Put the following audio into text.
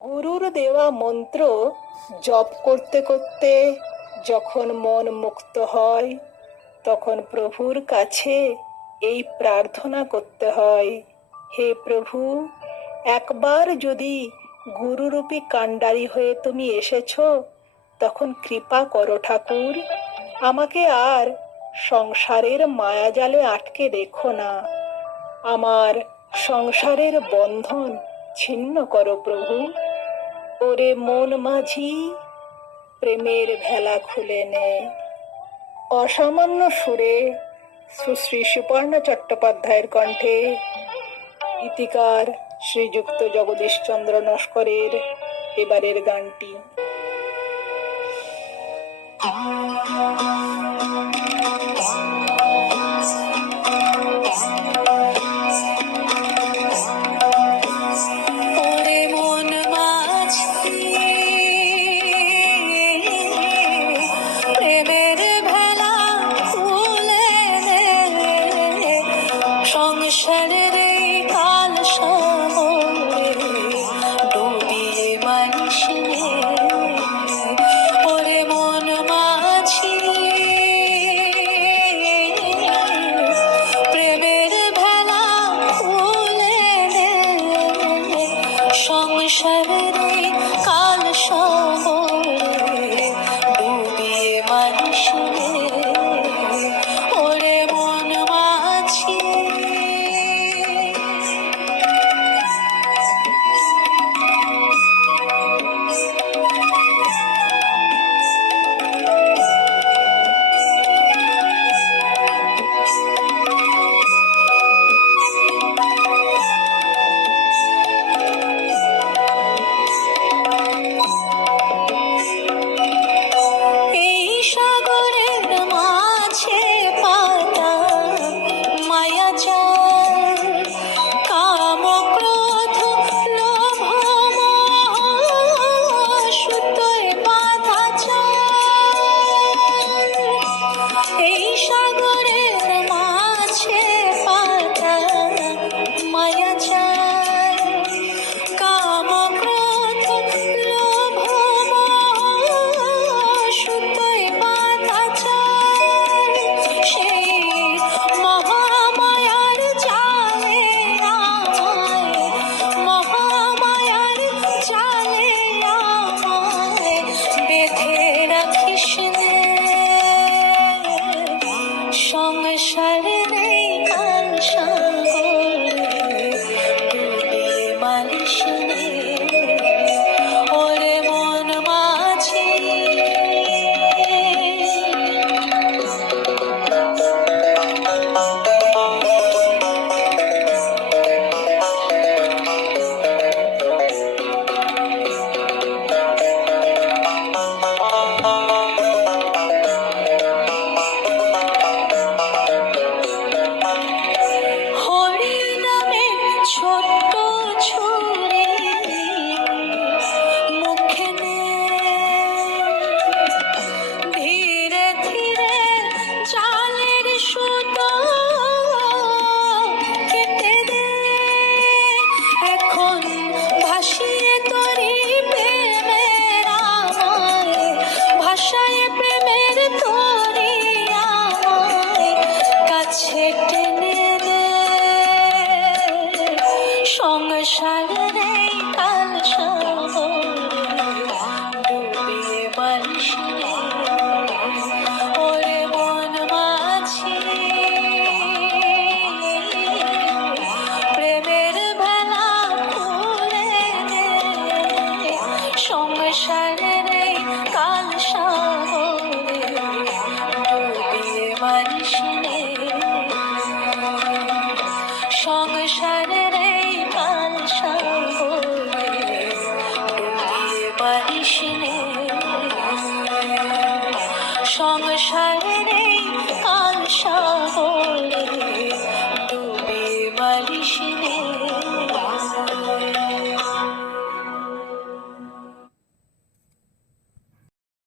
গুরুর দেওয়া মন্ত্র জপ করতে করতে যখন মন মুক্ত হয়, তখন প্রভুর কাছে এই প্রার্থনা করতে হয়, হে প্রভু, একবার যদি গুরুরূপী কাণ্ডারি হয়ে তুমি এসেছ, তখন কৃপা করো ঠাকুর, আমাকে আর সংসারের মায়াজালে আটকে রেখো না। আমার সংসারের বন্ধন ছিন্ন করো প্রভু। ওরে মন মাঝি, প্রেমের ভেলা খুলে নে। অসামান্য সুরে সুশ্রী সুপর্ণা চট্টোপাধ্যায়ের কণ্ঠে গীতিকার শ্রীযুক্ত জগদীশচন্দ্র নস্করের এবারের গানটি। সংসারের কাল সাগর